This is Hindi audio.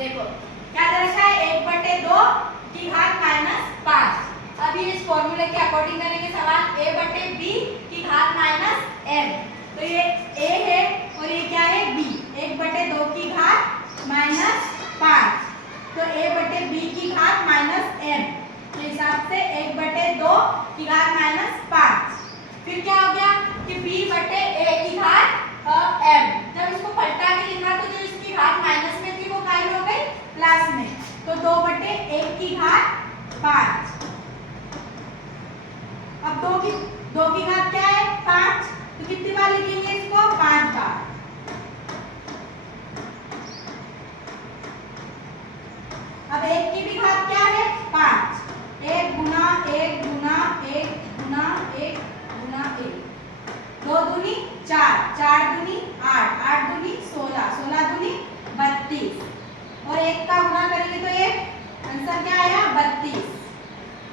देखो क्या दे रखा है, 1/2 की घात -5। अभी इस फॉर्मूले के अकॉर्डिंग करेंगे सवाल, a/b की घात -m। तो ये a है और ये क्या है, b। 1/2 की घात -5, तो a/b की घात -m के हिसाब से 1/2 की घात -5। फिर क्या हो गया कि b/a की घात m। जब इसको पलटा के लिखा तो जो इसकी घात माइनस में थी वो काय हो गई प्लस में, तो 2/1 की घात 5। अब 2 की घात क्या है 5, तो कितनी बार लिखेंगे इसको, 5 बार। अब 1 की भी घात क्या है 5, 1 गुना 1 गुना 1 गुना 1 गुना 1, 2 दूनी 4, 4 दूनी 8, 8 दूनी 16, 16 दूनी 32 और 1 का गुना करेंगे तो ये